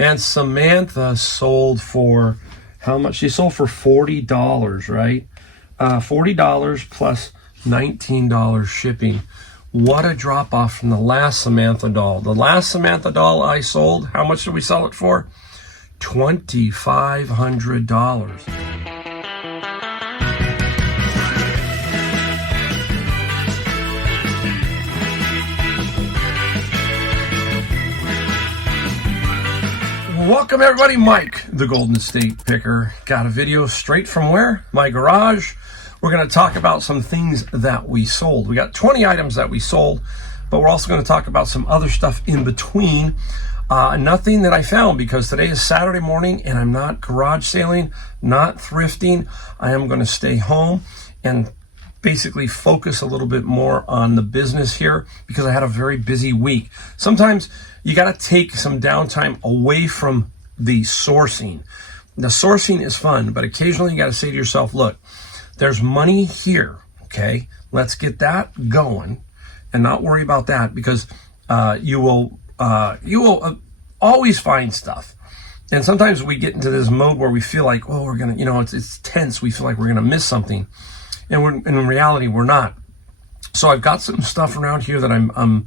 And Samantha sold for, how much? She sold for $40, right? $40 plus $19 shipping. What a drop off from the last Samantha doll. The last Samantha doll I sold, how much did we sell it for? $2,500. Welcome everybody, Mike, the Golden State Picker. Got a video straight from where? My garage. We're going to talk about some things that we sold. We got 20 items that we sold, but we're also going to talk about some other stuff in between. Nothing that I found, because today is Saturday morning and I'm not garage sailing, not thrifting. I am going to stay home and basically focus a little bit more on the business here because I had a very busy week. Sometimes you got to take some downtime away from the sourcing. The sourcing is fun, but occasionally you got to say to yourself, look, there's money here, okay? Let's get that going and not worry about that, because you will always find stuff. And sometimes we get into this mode where we feel like, oh, we're gonna, it's tense. We feel like we're gonna miss something, and in reality, we're not. So I've got some stuff around here that I'm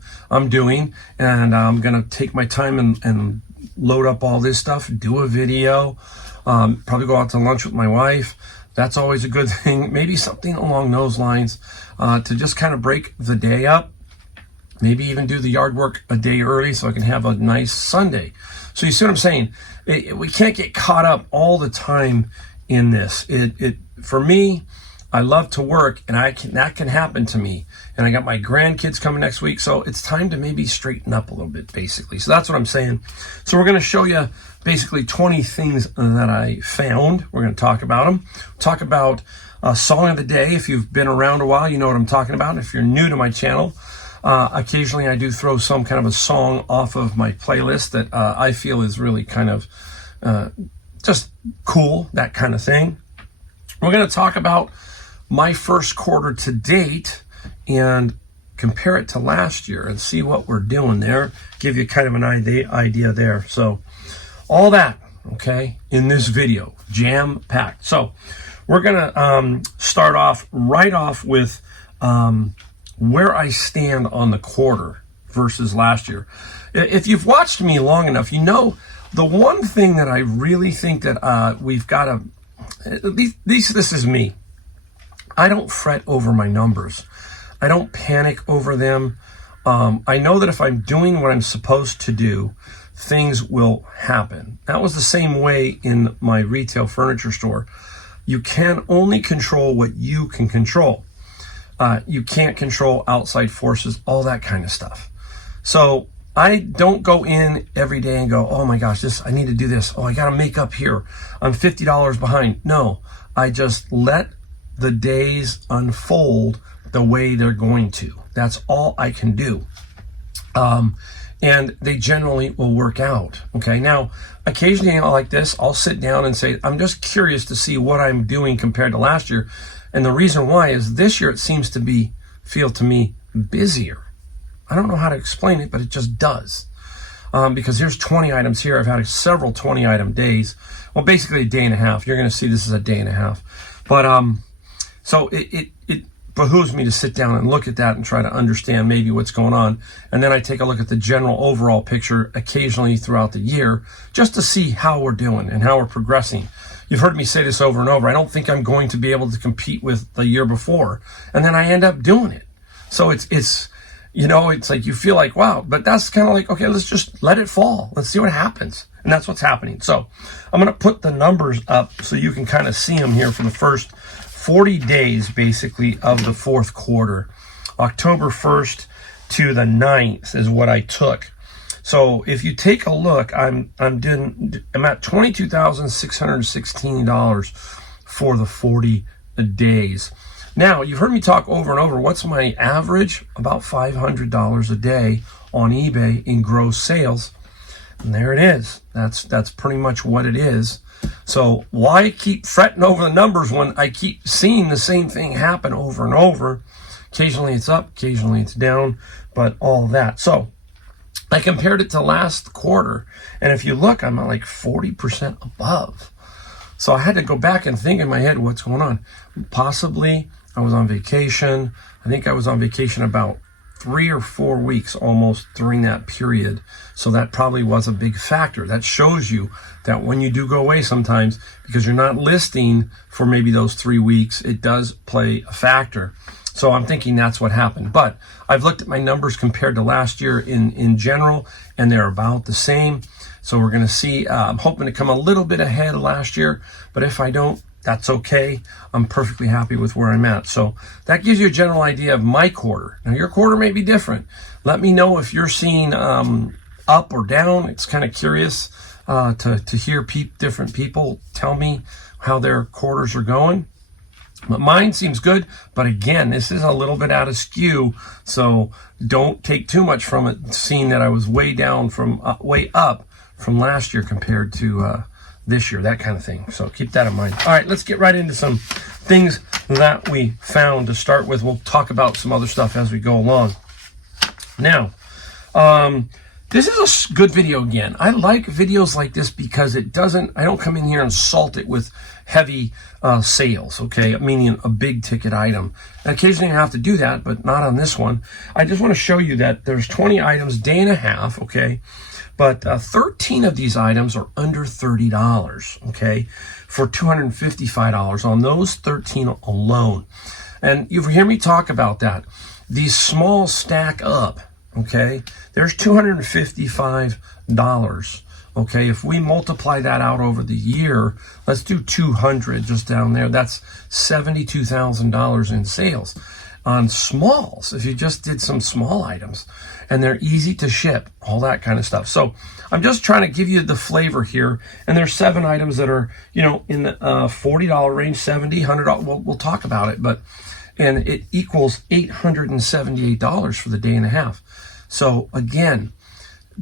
doing, and I'm gonna take my time and load up all this stuff, do a video, probably go out to lunch with my wife. That's always a good thing. Maybe something along those lines to just kind of break the day up. Maybe even do the yard work a day early so I can have a nice Sunday. So you see what I'm saying? We can't get caught up all the time in this. For me, I love to work, and that can happen to me. And I got my grandkids coming next week, so it's time to maybe straighten up a little bit, basically. So that's what I'm saying. So we're going to show you basically 20 things that I found. We're going to talk about them. Talk about song of the day. If you've been around a while, you know what I'm talking about. If you're new to my channel, occasionally I do throw some kind of a song off of my playlist that I feel is really kind of just cool, that kind of thing. We're going to talk about my first quarter to date and compare it to last year and see what we're doing there. Give you kind of an idea there. So all that, okay, in this video, jam-packed. So we're going to start off with where I stand on the quarter versus last year. If you've watched me long enough, you know the one thing that I really think that we've got to, at least this is me, I don't fret over my numbers. I don't panic over them. I know that if I'm doing what I'm supposed to do, things will happen. That was the same way in my retail furniture store. You can only control what you can control. You can't control outside forces, all that kind of stuff. So I don't go in every day and go, oh my gosh, I need to do this. Oh, I got to make up here. I'm $50 behind. No, I just let the days unfold the way they're going to. That's all I can do. And they generally will work out. Okay. Now, occasionally like this, I'll sit down and say, I'm just curious to see what I'm doing compared to last year. And the reason why is this year it seems to feel to me busier. I don't know how to explain it, but it just does. Because there's 20 items here. I've had several 20 item days. Well, basically a day and a half. You're going to see this is a day and a half. But so it behooves me to sit down and look at that and try to understand maybe what's going on. And then I take a look at the general overall picture occasionally throughout the year just to see how we're doing and how we're progressing. You've heard me say this over and over. I don't think I'm going to be able to compete with the year before. And then I end up doing it. So it's like you feel like, wow, but that's kind of like, okay, let's just let it fall. Let's see what happens. And that's what's happening. So I'm going to put the numbers up so you can kind of see them here for the first 40 days, basically, of the fourth quarter. October 1st to the 9th is what I took. So if you take a look, I'm at $22,616 for the 40 days. Now, you've heard me talk over and over. What's my average? About $500 a day on eBay in gross sales. And there it is. That's pretty much what it is. So why keep fretting over the numbers when I keep seeing the same thing happen over and over? Occasionally it's up, occasionally it's down, but all of that. So I compared it to last quarter, and if you look, I'm at like 40% above. So I had to go back and think in my head, what's going on? Possibly I was on vacation. I think I was on vacation about 3 or 4 weeks almost during that period. So that probably was a big factor. That shows you that when you do go away sometimes, because you're not listing for maybe those 3 weeks, it does play a factor. So I'm thinking that's what happened. But I've looked at my numbers compared to last year in general, and they're about the same. So we're going to see, I'm hoping to come a little bit ahead of last year, but if I don't, that's okay. I'm perfectly happy with where I'm at. So that gives you a general idea of my quarter. Now your quarter may be different. Let me know if you're seeing up or down. It's kind of curious to hear different people tell me how their quarters are going. But mine seems good, but again, this is a little bit out of skew, so don't take too much from it, seeing that I was way down from way up from last year compared to this year, that kind of thing. So keep that in mind. All right, let's get right into some things that we found to start with. We'll talk about some other stuff as we go along. Now, this is a good video again. I like videos like this because I don't come in here and salt it with heavy sales, okay? Meaning a big ticket item. And occasionally I have to do that, but not on this one. I just want to show you that there's 20 items, day and a half, okay? But 13 of these items are under $30, okay? For $255 on those 13 alone. And you hear me talk about that. These small stack up, okay? There's $255, okay? If we multiply that out over the year, let's do 200 just down there. That's $72,000 in sales on smalls, if you just did some small items. And they're easy to ship, all that kind of stuff. So I'm just trying to give you the flavor here. And there's 7 items that are, you know, in the $40 range, $70, $100. We'll talk about it, and it equals $878 for the day and a half. So again,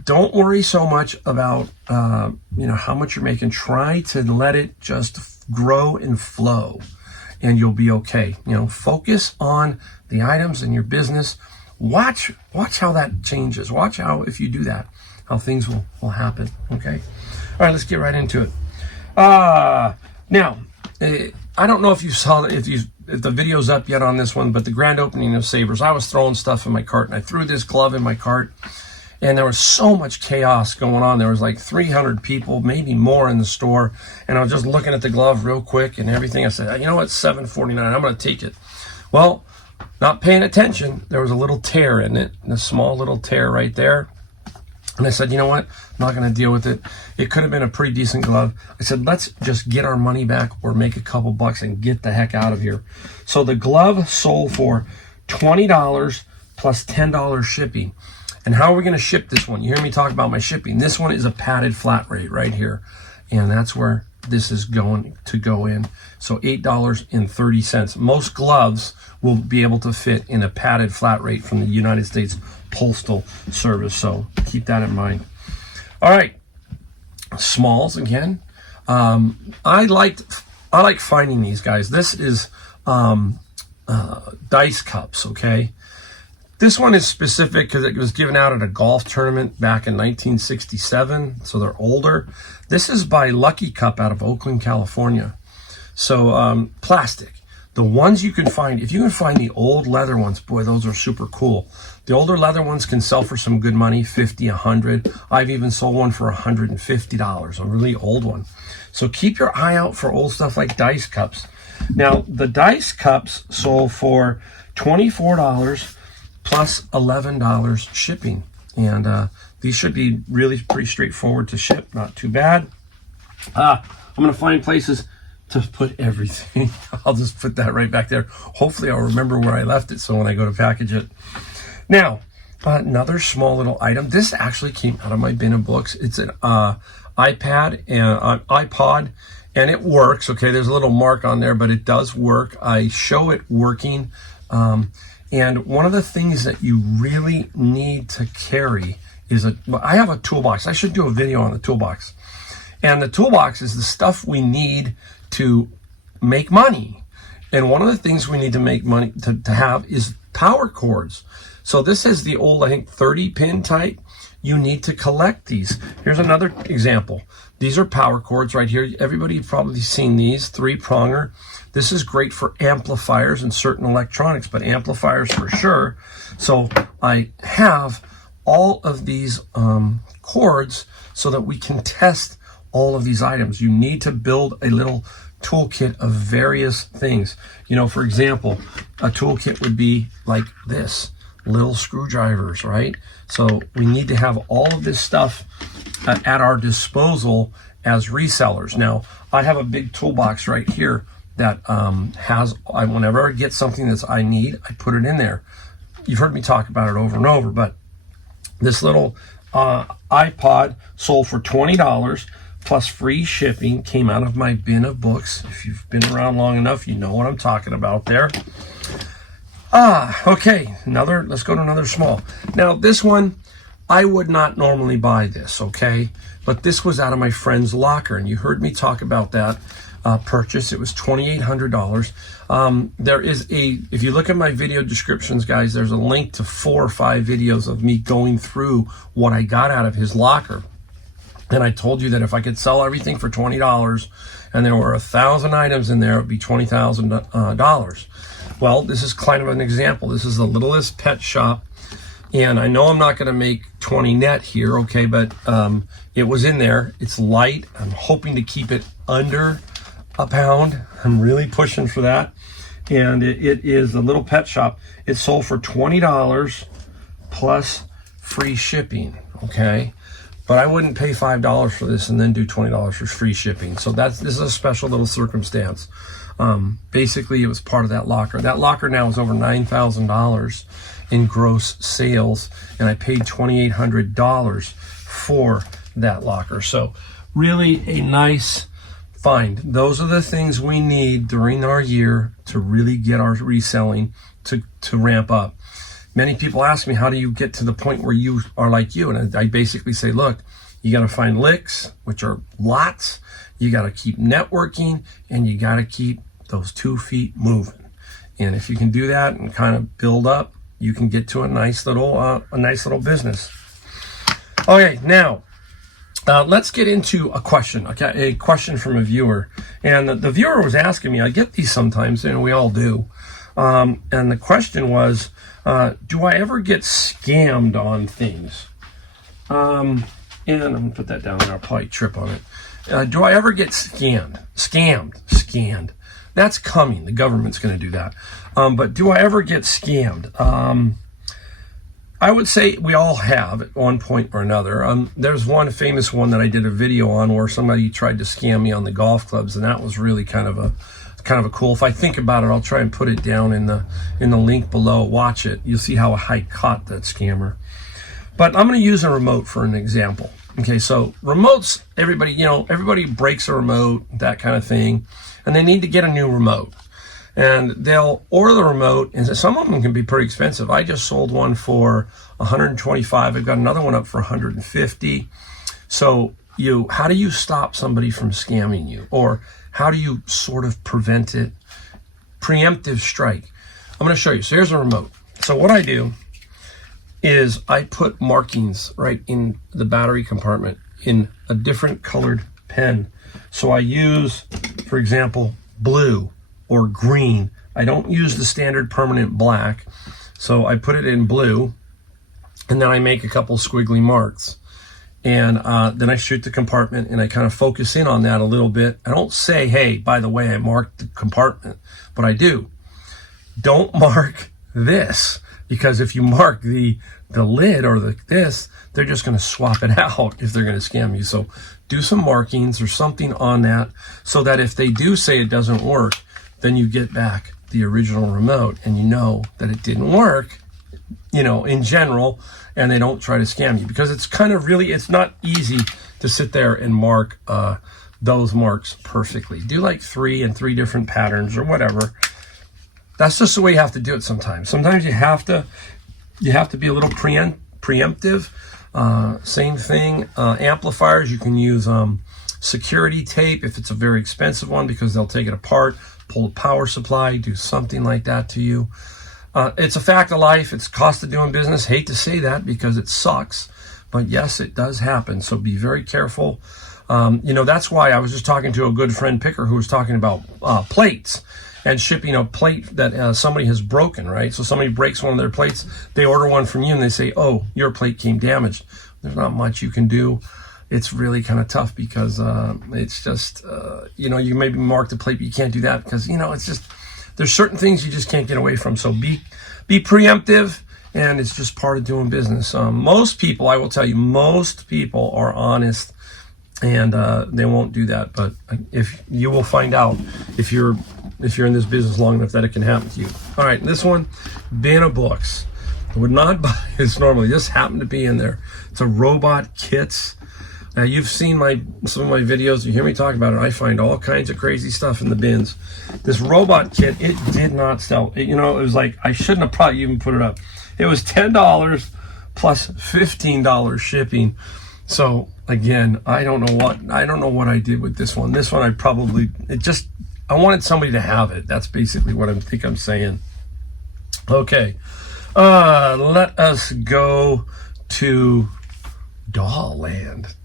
don't worry so much about how much you're making. Try to let it just grow and flow, and you'll be okay. Focus on the items in your business. Watch how that changes. Watch how, if you do that, how things will happen. Okay. All right, let's get right into it. Now, I don't know if you saw if the video's up yet on this one, but the grand opening of Sabres, I was throwing stuff in my cart, and I threw this glove in my cart, and there was so much chaos going on. There was like 300 people, maybe more in the store, and I was just looking at the glove real quick and everything. I said, you know what, $7.49, I'm going to take it. Well, not paying attention, there was a little tear in it, a small little tear right there. And I said, you know what, I'm not going to deal with it. It could have been a pretty decent glove. I said, let's just get our money back or make a couple bucks and get the heck out of here. So the glove sold for $20 plus $10 shipping. And how are we going to ship this one? You hear me talk about my shipping. This one is a padded flat rate right here. And that's where this is going to go in. So $8.30. Most gloves will be able to fit in a padded flat rate from the United States Postal Service. So keep that in mind. All right. Smalls again. I like finding these guys. This is dice cups, okay? This one is specific because it was given out at a golf tournament back in 1967, so they're older. This is by Lucky Cup out of Oakland, California. So plastic. The ones you can find, if you can find the old leather ones, boy, those are super cool. The older leather ones can sell for some good money, $50, $100. I've even sold one for $150, a really old one. So keep your eye out for old stuff like dice cups. Now, the dice cups sold for $24 plus $11 shipping. And these should be really pretty straightforward to ship, not too bad. I'm going to find places to put everything. I'll just put that right back there. Hopefully I'll remember where I left it so when I go to package it. Now, another small little item. This actually came out of my bin of books. It's an iPod, and it works. Okay, there's a little mark on there, but it does work. I show it working. And one of the things that you really need to carry is I have a toolbox. I should do a video on the toolbox. And the toolbox is the stuff we need to make money. And one of the things we need to make money to have is power cords. So this is the old, I think, 30 pin type. you need to collect these. Here's another example. These are power cords right here. Everybody's probably seen these, 3-pronger. This is great for amplifiers and certain electronics, but amplifiers for sure. So I have all of these cords so that we can test all of these items. You need to build a little toolkit of various things. You know, for example, a toolkit would be like this, little screwdrivers, right? So we need to have all of this stuff at our disposal as resellers. Now, I have a big toolbox right here that whenever I get something that I need, I put it in there. You've heard me talk about it over and over, but this little iPod sold for $20 plus free shipping, came out of my bin of books. If you've been around long enough, you know what I'm talking about there. Okay, let's go to another small. Now this one, I would not normally buy this, okay? But this was out of my friend's locker, and you heard me talk about that purchase. It was $2,800. If you look at my video descriptions, guys, there's a link to 4 or 5 videos of me going through what I got out of his locker. And I told you that if I could sell everything for $20 and there were 1,000 items in there, it would be $20,000. Well, this is kind of an example. This is the littlest pet shop. And I know I'm not going to make 20 net here, okay, but it was in there. It's light. I'm hoping to keep it under a pound. I'm really pushing for that. And it is a little pet shop. It sold for $20 plus free shipping, okay? But I wouldn't pay $5 for this and then do $20 for free shipping. So this is a special little circumstance. Basically, it was part of that locker. That locker now is over $9,000 in gross sales, and I paid $2,800 for that locker. So really a nice find. Those are the things we need during our year to really get our reselling to ramp up. Many people ask me, how do you get to the point where you are like you? And I basically say, look, you got to find licks, which are lots. You got to keep networking, and you got to keep those 2 feet moving. And if you can do that and kind of build up, you can get to a nice little business. Okay, now let's get into a question. Okay, a question from a viewer, and the viewer was asking me. I get these sometimes, and we all do. And the question was, do I ever get scammed on things? And I'm gonna put that down there. I'll probably trip on it. Do I ever get scammed? That's coming. The government's going to do that. But do I ever get scammed? I would say we all have at one point or another. There's one famous one that I did a video on where somebody tried to scam me on the golf clubs, and that was really kind of a cool. If I think about it, I'll try and put it down in the link below. Watch it. You'll see how I caught that scammer. But I'm going to use a remote for an example. Okay, so remotes, everybody breaks a remote, that kind of thing, and they need to get a new remote. And they'll order the remote, and some of them can be pretty expensive. I just sold one for $125. I've got another one up for $150. So how do you stop somebody from scamming you? Or how do you sort of prevent it? Preemptive strike. I'm going to show you. So here's a remote. So what I do is I put markings right in the battery compartment in a different colored pen. So I use, for example, blue or green. I don't use the standard permanent black. So I put it in blue, and then I make a couple squiggly marks. And then I shoot the compartment, and I kind of focus in on that a little bit. I don't say, hey, by the way, I marked the compartment, but I do. Don't mark this, because if you mark the lid or this, they're just going to swap it out if they're going to scam you. So do some markings or something on that, so that if they do say it doesn't work, then you get back the original remote and you know that it didn't work, in general, and they don't try to scam you. Because it's kind of it's not easy to sit there and mark those marks perfectly. Do like 3 and 3 different patterns or whatever. That's just the way you have to do it sometimes. Sometimes you have to be a little preemptive. Same thing. Amplifiers, you can use security tape if it's a very expensive one, because they'll take it apart, pull the power supply, do something like that to you. It's a fact of life. It's cost of doing business. Hate to say that because it sucks, but yes, it does happen. So be very careful. That's why I was just talking to a good friend picker who was talking about plates and shipping a plate that somebody has broken, right? So somebody breaks one of their plates, they order one from you and they say, oh, your plate came damaged. There's not much you can do. It's really kind of tough because it's just, you maybe mark the plate, but you can't do that because, it's just, there's certain things you just can't get away from. So be preemptive, and it's just part of doing business. Most people, I will tell you, most people are honest, and they won't do that. But if you will find out if you're in this business long enough that it can happen to you. All right, this one, bin of books. I would not buy this normally. This happened to be in there. It's a robot kits. Now, you've seen some of my videos. You hear me talk about it. I find all kinds of crazy stuff in the bins. This robot kit, it did not sell. It was like, I shouldn't have probably even put it up. It was $10 plus $15 shipping. So again, I don't know what I did with this one. This one I wanted somebody to have it. That's basically what I think I'm saying. Okay, let us go to Doll Land.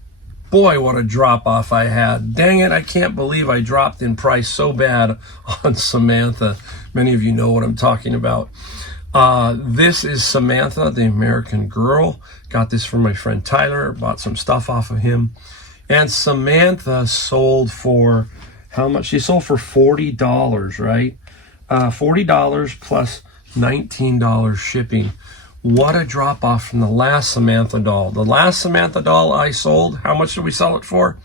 Boy, what a drop off I had. Dang it, I can't believe I dropped in price so bad on Samantha. Many of you know what I'm talking about. This is Samantha, the American Girl. Got this from my friend Tyler. Bought some stuff off of him. And Samantha sold for, how much? She sold for $40, right? $40 plus $19 shipping. What a drop off from the last Samantha doll. The last Samantha doll I sold, how much did we sell it for?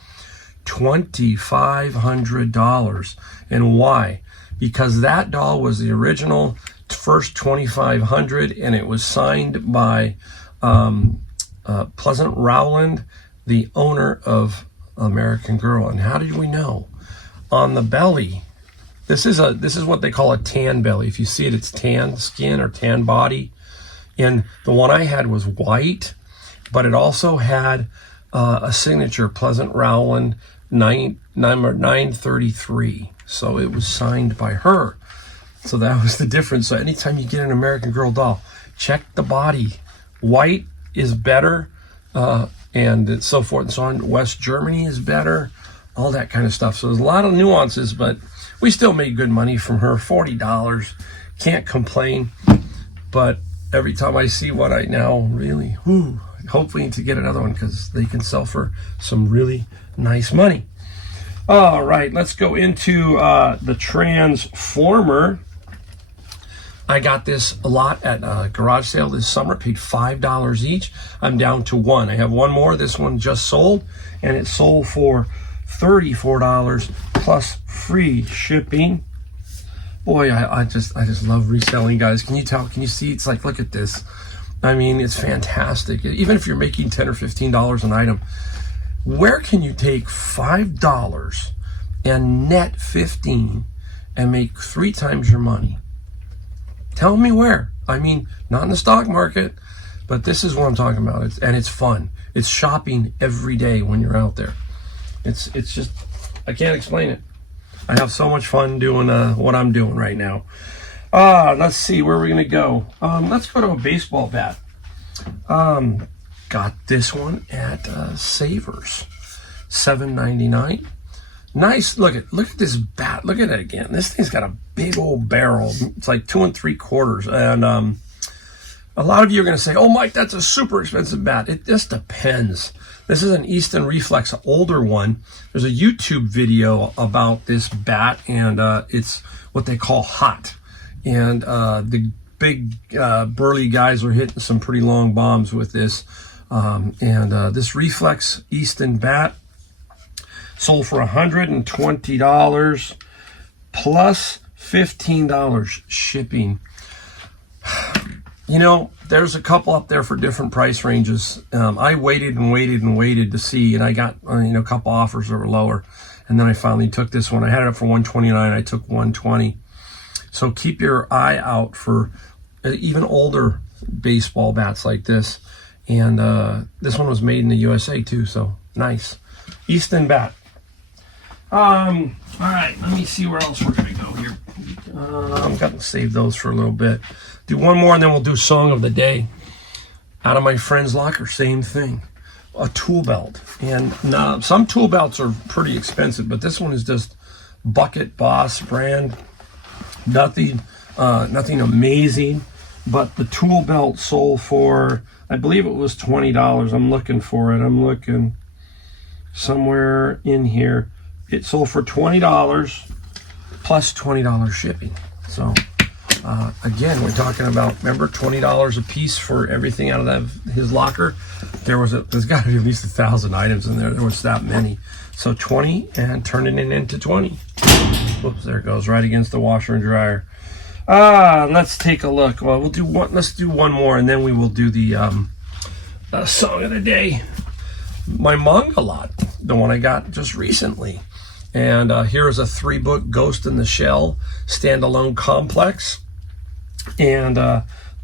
$2,500. And why? Because that doll was the original first $2,500, and it was signed by Pleasant Rowland, the owner of American Girl. And how did we know? On the belly, this is what they call a tan belly. If you see it, it's tan skin or tan body. And the one I had was white, but it also had a signature, Pleasant Rowland number 933. So it was signed by her. So that was the difference. So anytime you get an American Girl doll, check the body. White is better, and so forth and so on. West Germany is better, all that kind of stuff. So there's a lot of nuances, but we still made good money from her. $40. Can't complain. But every time I see what I now really, hopefully to get another one because they can sell for some really nice money. All right, let's go into the Transformer. I got this a lot at a garage sale this summer, paid $5 each. I'm down to one. I have one more. This one just sold, and it sold for $34 plus free shipping. Boy, I just love reselling, guys. Can you tell? Can you see? It's like, look at this. I mean, it's fantastic. Even if you're making $10 or $15 an item, where can you take $5 and net $15 and make 3 times your money? Tell me where. I mean, not in the stock market, but this is what I'm talking about. It's fun. It's shopping every day when you're out there. It's just, I can't explain it. I have so much fun doing what I'm doing right now. Let's see, where are we going to go? Let's go to a baseball bat. Got this one at Savers, $7.99. Nice. Look at this bat. Look at it again. This thing's got a big old barrel. It's like 2 3/4. And a lot of you are going to say, "Oh, Mike, that's a super expensive bat." It just depends. This is an Easton Reflex, an older one. There's a YouTube video about this bat, and it's what they call hot. And the big burly guys are hitting some pretty long bombs with this. This Reflex Easton bat sold for $120 plus $15 shipping. You know, there's a couple up there for different price ranges. I waited and waited and waited to see, and I got a couple offers that were lower, and then I finally took this one. I had it up for $129. I took $120. So keep your eye out for even older baseball bats like this. And this one was made in the USA too, so nice. Easton bat. All right, let me see where else we're gonna go here. I'm gonna save those for a little bit. Do one more and then we'll do song of the day. Out of my friend's locker, same thing. a tool belt. And now some tool belts are pretty expensive, but this one is just Bucket Boss brand. Nothing amazing, but the tool belt sold for, I believe it was $20. I'm looking for it. I'm looking somewhere in here. It sold for $20 plus $20 shipping. So again, we're talking about, remember, $20 a piece for everything out of his locker. There's got to be at least 1,000 items in there. There was that many. So 20 and turning it into 20. Whoops, there it goes, right against the washer and dryer. Let's take a look. Well, let's do one more, and then we will do the song of the day. My Manga lot, the one I got just recently. And here is a 3-book Ghost in the Shell standalone complex. And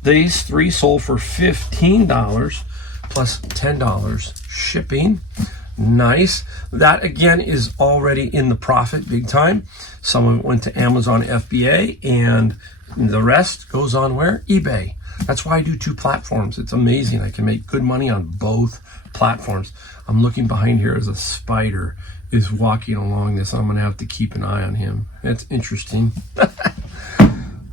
these 3 sold for $15 plus $10 shipping. Nice. That again is already in the profit big time. Some of it went to Amazon FBA, and the rest goes on where? eBay. That's why I do 2 platforms. It's amazing. I can make good money on both platforms. I'm looking behind here as a spider is walking along this. I'm going to have to keep an eye on him. It's interesting.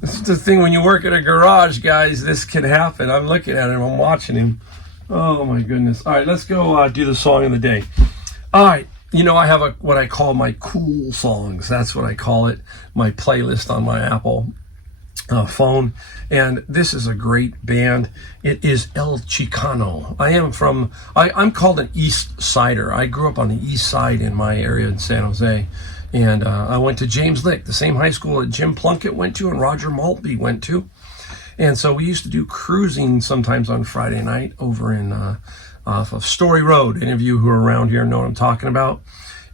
This is the thing when you work at a garage, guys. This can happen. I'm looking at him. I'm watching him. Oh, my goodness. All right, let's go do the song of the day. All right. You know, I have what I call my cool songs. That's what I call it, my playlist on my Apple phone. And this is a great band. It is El Chicano. I'm called an East Sider. I grew up on the East Side in my area in San Jose. And I went to James Lick, the same high school that Jim Plunkett went to and Roger Maltby went to. And so we used to do cruising sometimes on Friday night over in off of Story Road. Any of you who are around here know what I'm talking about.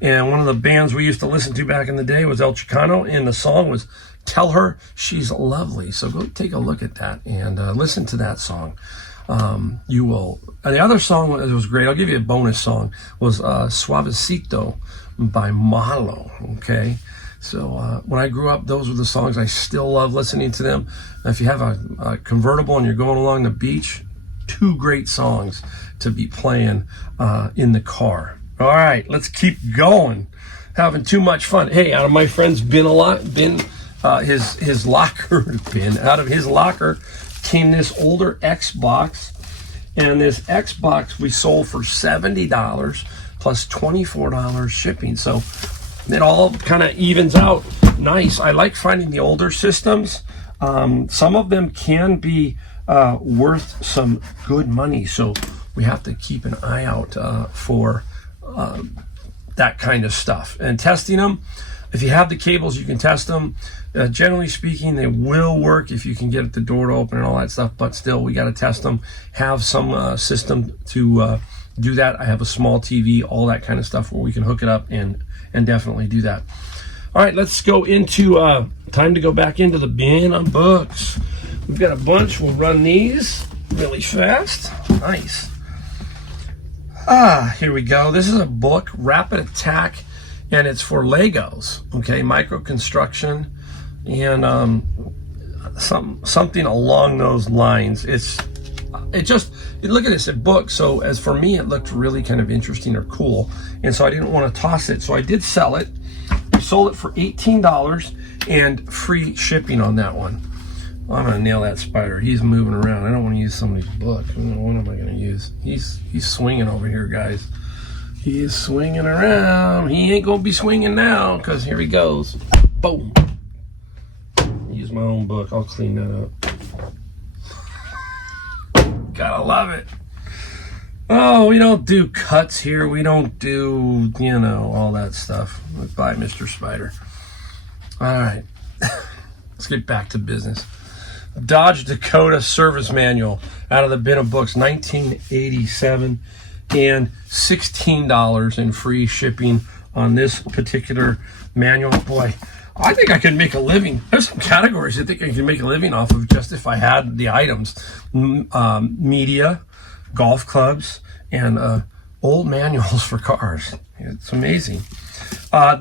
And one of the bands we used to listen to back in the day was El Chicano, and the song was Tell Her She's Lovely. So go take a look at that and listen to that song. You will. And the other song that was great, I'll give you a bonus song, was Suavecito by Malo. Okay. So when I grew up, those were the songs I still love listening to them. If you have a convertible and you're going along the beach, 2 great songs to be playing in the car. All right, let's keep going. Having too much fun. Hey, out of my friend's his locker bin, out of his locker came this older Xbox, and this Xbox we sold for $70 plus $24 shipping. So it all kind of evens out nice. I like finding the older systems. Some of them can be worth some good money, so we have to keep an eye out for that kind of stuff. And testing them, if you have the cables, you can test them. Generally speaking, they will work if you can get the door to open and all that stuff, but still, we got to test them. Have some system to do that. I have a small TV, all that kind of stuff where we can hook it up and definitely do that. All right, let's go into time to go back into the bin on books. We've got a bunch. We'll run these really fast. Nice. Here we go. This is a book, Rapid Attack, and it's for Legos. Okay, micro construction and something along those lines. Look at this, a book. So as for me, it looked really kind of interesting or cool, and so I didn't want to toss it. So I did sell it. I sold it for $18 and free shipping on that one. Well, I'm gonna nail that spider. He's moving around. I don't want to use somebody's book. What am I gonna use? He's swinging over here, guys. He is swinging around. He ain't gonna be swinging now, because here he goes. Boom. Use my own book. I'll clean that up. Gotta love it. Oh, we don't do cuts here. We don't do, all that stuff. Bye, Mr. Spider. All right. Let's get back to business. Dodge Dakota Service Manual out of the bin of books, 1987, and $16 in free shipping on this particular manual. Boy, I think I could make a living. There's some categories I think I can make a living off of just if I had the items. Media, golf clubs, and old manuals for cars. It's amazing.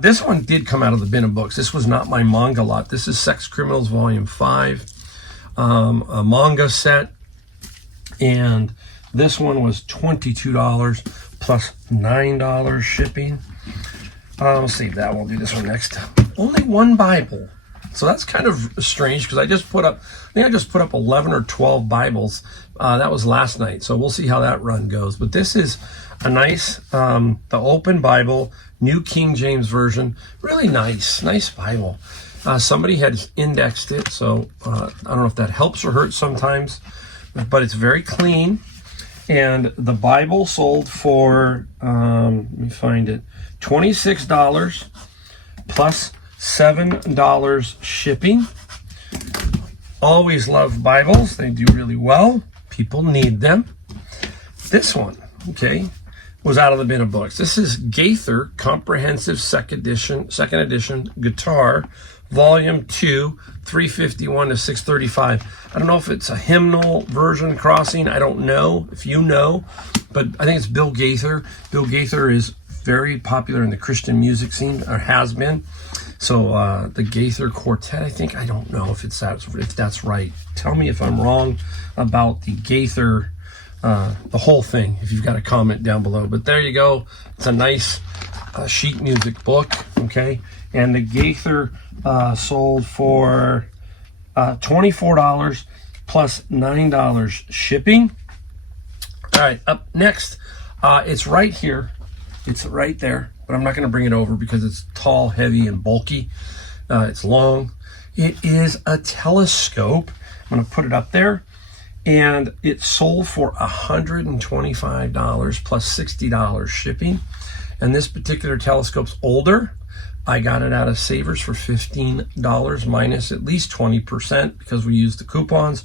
This one did come out of the bin of books. This was not my Manga lot. This is Sex Criminals Volume 5, a manga set. And this one was $22 plus $9 shipping. We'll save that. We'll do this one next. Only one Bible. So that's kind of strange because I think I just put up 11 or 12 Bibles. That was last night. So we'll see how that run goes. But this is a nice, the Open Bible, New King James Version. Really nice Bible. Somebody had indexed it. So I don't know if that helps or hurts sometimes, but it's very clean. And the Bible sold for, let me find it, $26 plus $7 shipping. Always love Bibles. They do really well. People need them. This one, okay, was out of the bin of books. This is Gaither Comprehensive Second Edition Guitar, Volume 2, 351 to 635. I don't know if it's a hymnal version crossing. I don't know if you know, but I think it's Bill Gaither. Bill Gaither is very popular in the Christian music scene, or has been. So the Gaither Quartet, I think. I don't know if that's right. Tell me if I'm wrong about the Gaither, the whole thing, if you've got a comment down below. But there you go. It's a nice sheet music book, okay? And the Gaither sold for $24 plus $9 shipping. All right, up next, it's right here. It's right there, but I'm not going to bring it over because it's tall, heavy, and bulky. It's long. It is a telescope. I'm going to put it up there. And it sold for $125 plus $60 shipping. And this particular telescope's older. I got it out of Savers for $15 minus at least 20% because we use the coupons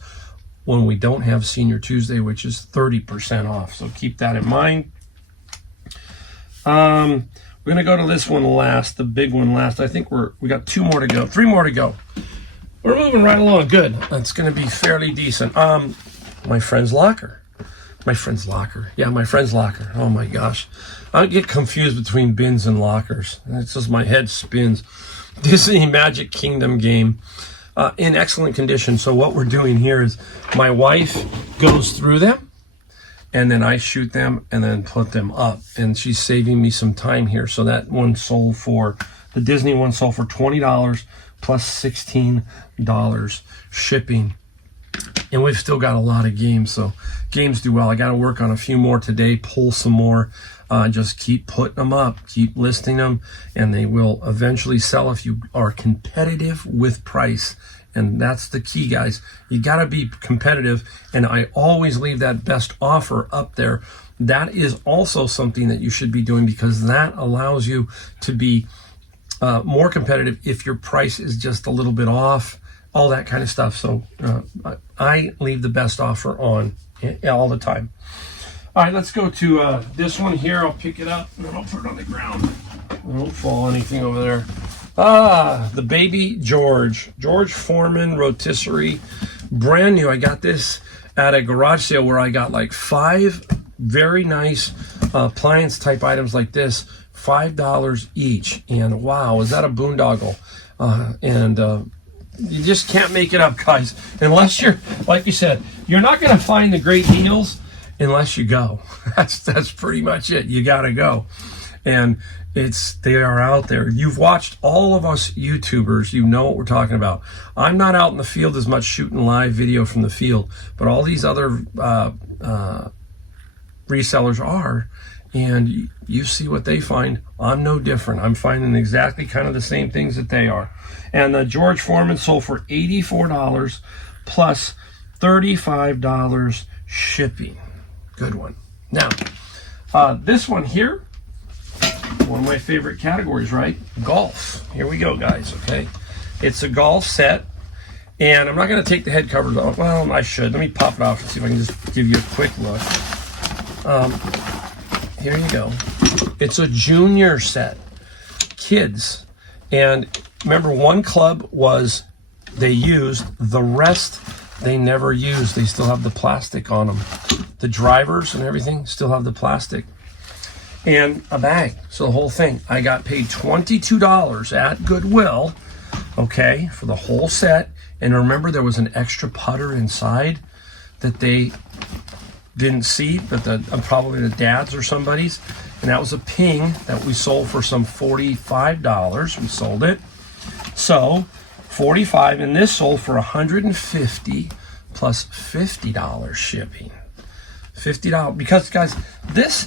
when we don't have Senior Tuesday, which is 30% off. So keep that in mind. We're going to go to this one last, the big one last. I think we got 2 more to go, 3 more to go. We're moving right along. Good. That's going to be fairly decent. My friend's locker. Yeah, my friend's locker. Oh my gosh. I get confused between bins and lockers. It's just my head spins. Disney Magic Kingdom game. In excellent condition. So what we're doing here is my wife goes through them, and then I shoot them and then put them up. And she's saving me some time here. So that one sold for, the Disney one sold for $20 plus $16 shipping. And we've still got a lot of games. So games do well. I got to work on a few more today, pull some more. Just keep putting them up, keep listing them, and they will eventually sell if you are competitive with price. And that's the key, guys. You got to be competitive, and I always leave that best offer up there. That is also something that you should be doing because that allows you to be more competitive if your price is just a little bit off, all that kind of stuff. So I leave the best offer on all the time. All right, let's go to this one here. I'll pick it up and then I'll put it on the ground. I won't fall anything over there. The Baby George Foreman rotisserie, brand new. I got this at a garage sale where I got like 5 very nice appliance type items like this, $5 each. And wow, is that a boondoggle? You just can't make it up, guys, unless you're, like you said, you're not going to find the great deals unless you go. That's pretty much it. You got to go. And they are out there. You've watched all of us YouTubers. You know what we're talking about. I'm not out in the field as much shooting live video from the field, but all these other resellers are. And you see what they find. I'm no different. I'm finding exactly kind of the same things that they are. And the George Foreman sold for $84 plus $35 shipping. Good one. Now, this one here, one of my favorite categories, right? Golf. Here we go, guys, okay? It's a golf set, and I'm not going to take the head covers off. Well, I should. Let me pop it off and see if I can just give you a quick look. Here you go. It's a junior set. Kids. And remember, one club was they used, the rest they never used. They still have the plastic on them. The drivers and everything still have the plastic. And a bag. So the whole thing. I got paid $22 at Goodwill, okay, for the whole set. And remember, there was an extra putter inside that they didn't see, but probably the dad's or somebody's. And that was a ping that we sold for some $45. We sold it. So 45, and this sold for $150 plus $50 shipping. $50, because guys,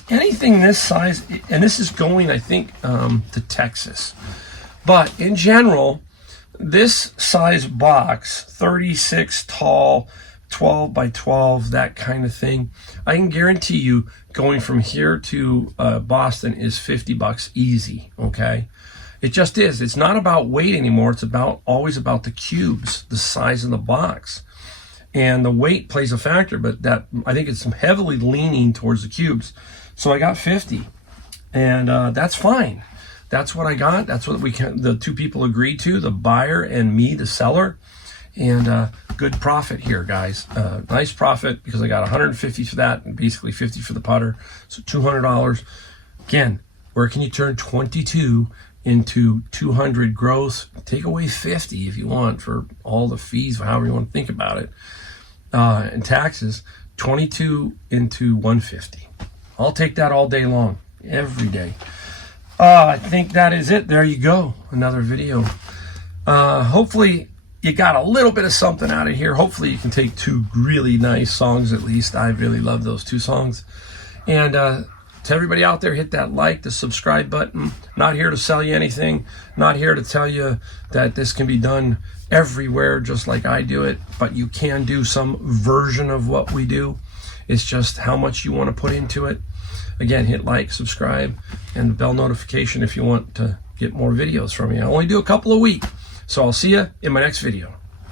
anything this size, and this is going, I think, to Texas. But in general, this size box, 36 tall, 12 by 12, that kind of thing, I can guarantee you going from here to Boston is $50 easy, okay? It just is. It's not about weight anymore. It's always about the cubes, the size of the box. And the weight plays a factor, but I think it's heavily leaning towards the cubes. So I got 50, and that's fine. That's what I got. That's what the two people agreed to, the buyer and me, the seller. And good profit here, guys. Nice profit, because I got 150 for that and basically 50 for the putter. So $200. Again, where can you turn 22 into 200 gross? Take away 50 if you want for all the fees, however you want to think about it. And taxes, 22 into 150. I'll take that all day long, every day. I think that is it. There you go. Another video. Hopefully you got a little bit of something out of here. Hopefully you can take two really nice songs at least. I really love those two songs. And to everybody out there, hit that like, the subscribe button. Not here to sell you anything. Not here to tell you that this can be done everywhere just like I do it, but you can do some version of what we do. It's just how much you want to put into it. Again, hit like, subscribe, and the bell notification if you want to get more videos from me. I only do a couple a week, so I'll see you in my next video.